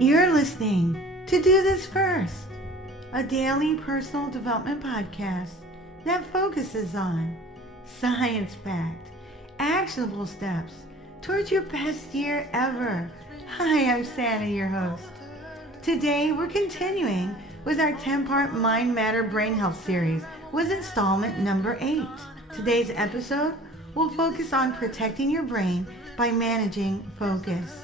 You're listening to Do This First, a daily personal development podcast that focuses on science-backed, actionable steps towards your best year ever. Hi, I'm Santa, your host. Today, we're continuing with our 10-part Mind Matter Brain Health series with installment number 8. Today's episode will focus on protecting your brain by managing focus.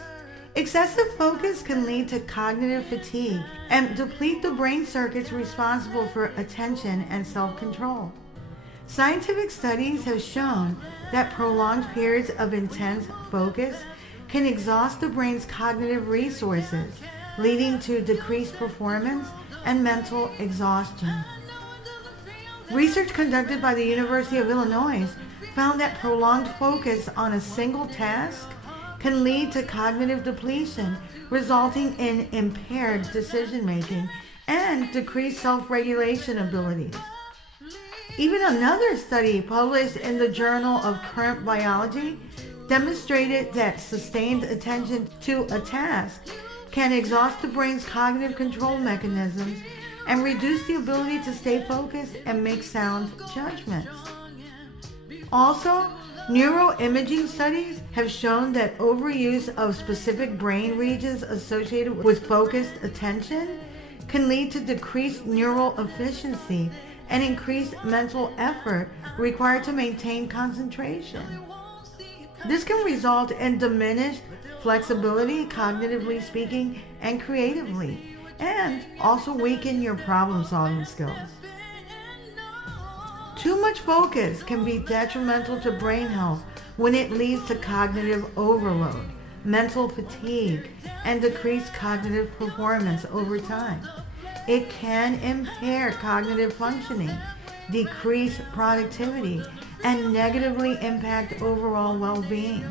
Excessive focus can lead to cognitive fatigue and deplete the brain circuits responsible for attention and self-control. Scientific studies have shown that prolonged periods of intense focus can exhaust the brain's cognitive resources, leading to decreased performance and mental exhaustion. Research conducted by the University of Illinois found that prolonged focus on a single task can lead to cognitive depletion, resulting in impaired decision-making and decreased self-regulation abilities. Even another study published in the Journal of Current Biology demonstrated that sustained attention to a task can exhaust the brain's cognitive control mechanisms and reduce the ability to stay focused and make sound judgments. Also, neuroimaging studies have shown that overuse of specific brain regions associated with focused attention can lead to decreased neural efficiency and increased mental effort required to maintain concentration. This can result in diminished flexibility, cognitively speaking, and creatively, and also weaken your problem-solving skills. Too much focus can be detrimental to brain health when it leads to cognitive overload, mental fatigue, and decreased cognitive performance over time. It can impair cognitive functioning, decrease productivity, and negatively impact overall well-being.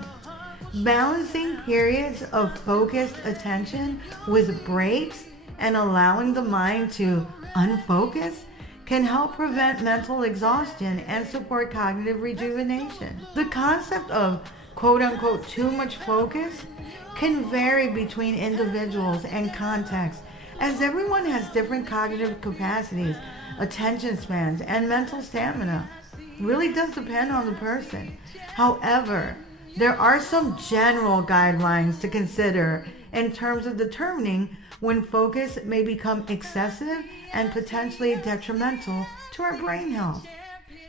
Balancing periods of focused attention with breaks and allowing the mind to unfocus can help prevent mental exhaustion and support cognitive rejuvenation. The concept of quote-unquote too much focus can vary between individuals and contexts, as everyone has different cognitive capacities, attention spans, and mental stamina. Really does depend on the person. However, there are some general guidelines to consider in terms of determining when focus may become excessive and potentially detrimental to our brain health.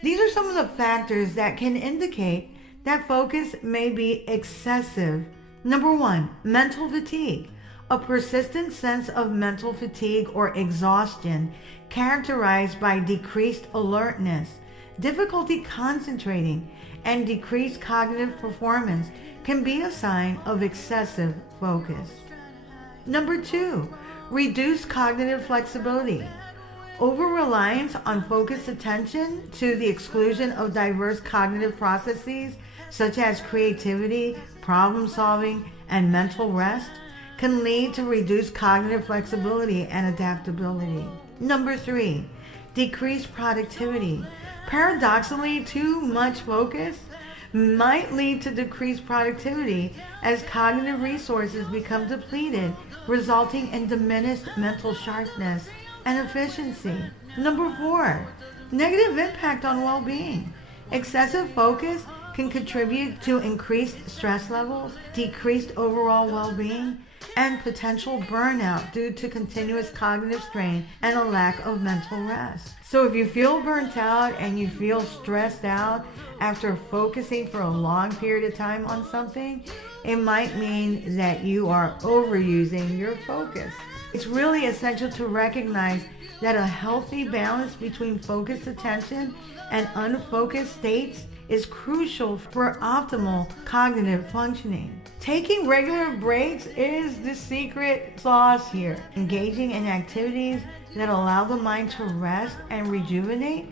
These are some of the factors that can indicate that focus may be excessive. Number 1, mental fatigue. A persistent sense of mental fatigue or exhaustion characterized by decreased alertness, difficulty concentrating, and decreased cognitive performance can be a sign of excessive focus. Number 2, reduced cognitive flexibility. Over-reliance on focused attention to the exclusion of diverse cognitive processes such as creativity, problem-solving, and mental rest can lead to reduced cognitive flexibility and adaptability. Number 3, decreased productivity. Paradoxically, too much focus might lead to decreased productivity as cognitive resources become depleted, resulting in diminished mental sharpness and efficiency. Number 4, negative impact on well-being. Excessive focus can contribute to increased stress levels, decreased overall well-being, and potential burnout due to continuous cognitive strain and a lack of mental rest. So if you feel burnt out and you feel stressed out after focusing for a long period of time on something, it might mean that you are overusing your focus. It's really essential to recognize that a healthy balance between focused attention and unfocused states is crucial for optimal cognitive functioning. Taking regular breaks is the secret sauce here. Engaging in activities that allow the mind to rest and rejuvenate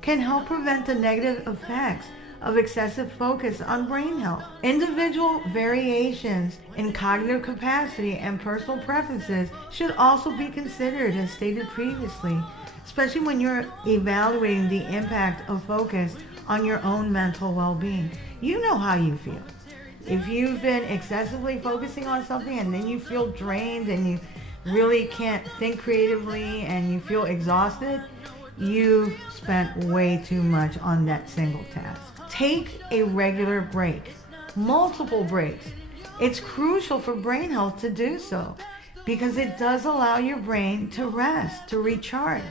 can help prevent the negative effects of excessive focus on brain health. Individual variations in cognitive capacity and personal preferences should also be considered, as stated previously, especially when you're evaluating the impact of focus on your own mental well-being. You know how you feel. If you've been excessively focusing on something and then you feel drained and you really can't think creatively and you feel exhausted, you've spent way too much on that single task. Take a regular break, multiple breaks. It's crucial for brain health to do so because it does allow your brain to rest, to recharge,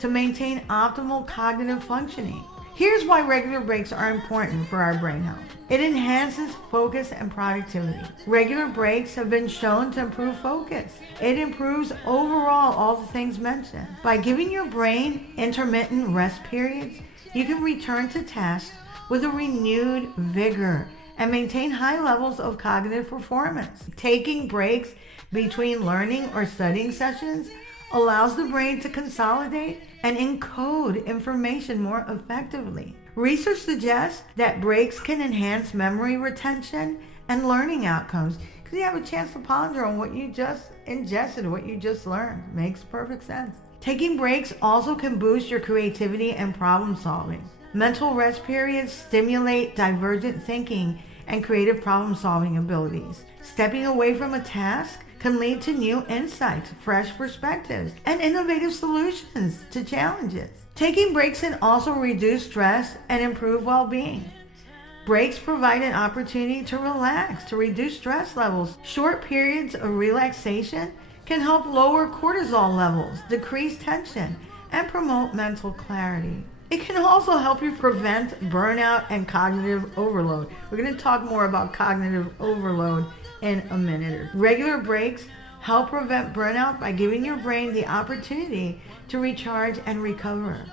to maintain optimal cognitive functioning. Here's why regular breaks are important for our brain health. It enhances focus and productivity. Regular breaks have been shown to improve focus. It improves overall all the things mentioned. By giving your brain intermittent rest periods, you can return to tasks with a renewed vigor and maintain high levels of cognitive performance. Taking breaks between learning or studying sessions allows the brain to consolidate and encode information more effectively. Research suggests that breaks can enhance memory retention and learning outcomes because you have a chance to ponder on what you just ingested, what you just learned. Makes perfect sense. Taking breaks also can boost your creativity and problem solving. Mental rest periods stimulate divergent thinking and creative problem solving abilities. Stepping away from a task can lead to new insights, fresh perspectives, and innovative solutions to challenges. Taking breaks can also reduce stress and improve well-being. Breaks provide an opportunity to relax, to reduce stress levels. Short periods of relaxation can help lower cortisol levels, decrease tension, and promote mental clarity. It can also help you prevent burnout and cognitive overload. We're going to talk more about cognitive overload in a minute. Regular breaks help prevent burnout by giving your brain the opportunity to recharge and recover.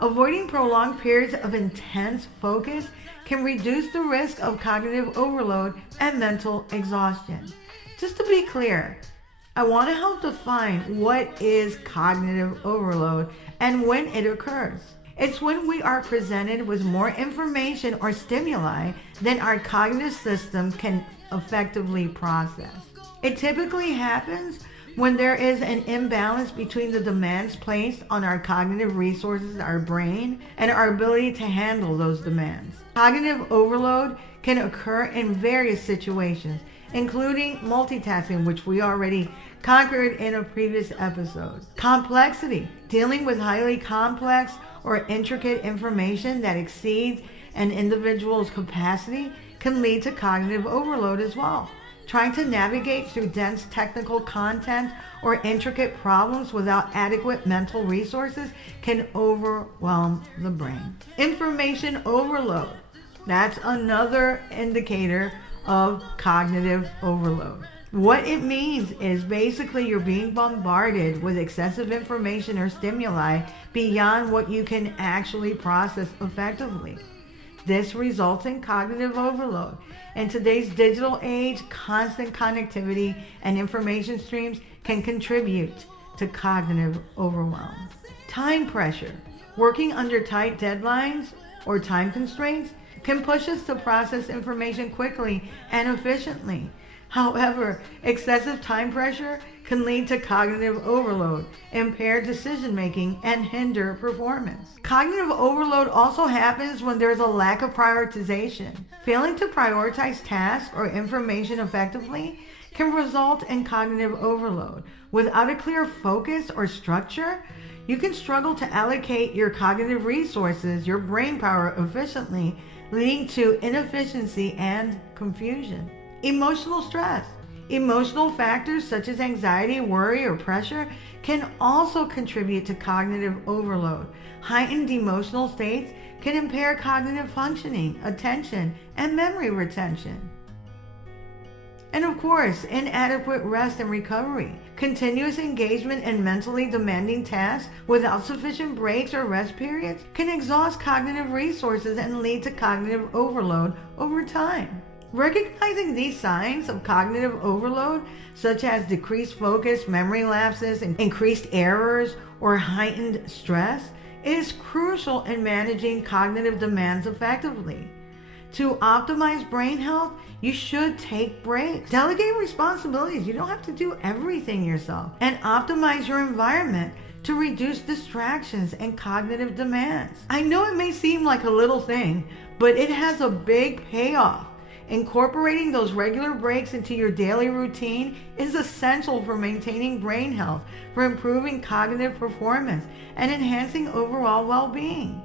Avoiding prolonged periods of intense focus can reduce the risk of cognitive overload and mental exhaustion. Just to be clear, I want to help define what is cognitive overload and when it occurs. It's when we are presented with more information or stimuli than our cognitive system can effectively process. It typically happens when there is an imbalance between the demands placed on our cognitive resources, our brain, and our ability to handle those demands. Cognitive overload can occur in various situations, including multitasking, which we already conquered in a previous episode. Complexity, dealing with highly complex or intricate information that exceeds an individual's capacity can lead to cognitive overload as well. Trying to navigate through dense technical content or intricate problems without adequate mental resources can overwhelm the brain. Information overload. That's another indicator of cognitive overload. What it means is basically you're being bombarded with excessive information or stimuli beyond what you can actually process effectively. This results in cognitive overload. In today's digital age, constant connectivity and information streams can contribute to cognitive overwhelm. Time pressure. Working under tight deadlines or time constraints can push us to process information quickly and efficiently. However, excessive time pressure can lead to cognitive overload, impaired decision-making, and hinder performance. Cognitive overload also happens when there's a lack of prioritization. Failing to prioritize tasks or information effectively can result in cognitive overload. Without a clear focus or structure, you can struggle to allocate your cognitive resources, your brain power efficiently, leading to inefficiency and confusion. Emotional stress. Emotional factors such as anxiety, worry, or pressure can also contribute to cognitive overload. Heightened emotional states can impair cognitive functioning, attention, and memory retention. And of course, inadequate rest and recovery. Continuous engagement in mentally demanding tasks without sufficient breaks or rest periods can exhaust cognitive resources and lead to cognitive overload over time. Recognizing these signs of cognitive overload, such as decreased focus, memory lapses, and increased errors, or heightened stress, is crucial in managing cognitive demands effectively. To optimize brain health, you should take breaks. Delegate responsibilities. You don't have to do everything yourself. And optimize your environment to reduce distractions and cognitive demands. I know it may seem like a little thing, but it has a big payoff. Incorporating those regular breaks into your daily routine is essential for maintaining brain health, for improving cognitive performance, and enhancing overall well-being.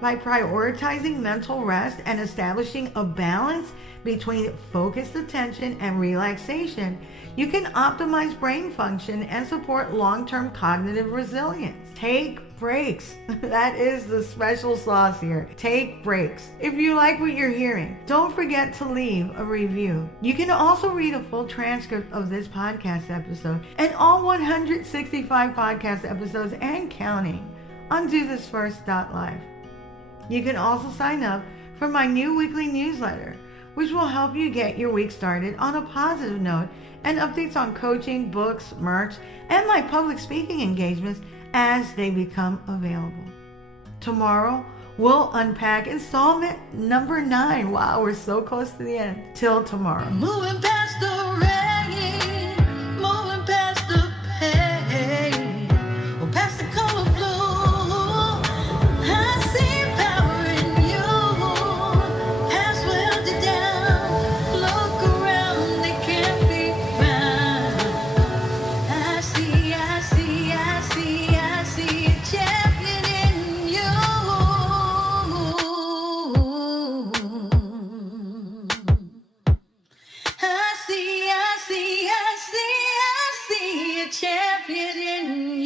By prioritizing mental rest and establishing a balance between focused attention and relaxation, you can optimize brain function and support long-term cognitive resilience. Take breaks. That is the special sauce here. Take breaks. If you like what you're hearing, don't forget to leave a review. You can also read a full transcript of this podcast episode and all 165 podcast episodes and counting on dothisfirst.life. You can also sign up for my new weekly newsletter, which will help you get your week started on a positive note, and updates on coaching, books, merch, and my public speaking engagements as they become available. Tomorrow, we'll unpack installment number 9. Wow, we're so close to the end. Till tomorrow. Moving past the rain, moving past the pain, or past the color blue. I see power in you. Past welded down. Look around, they can't be found. I see a champion in you. I see a champion in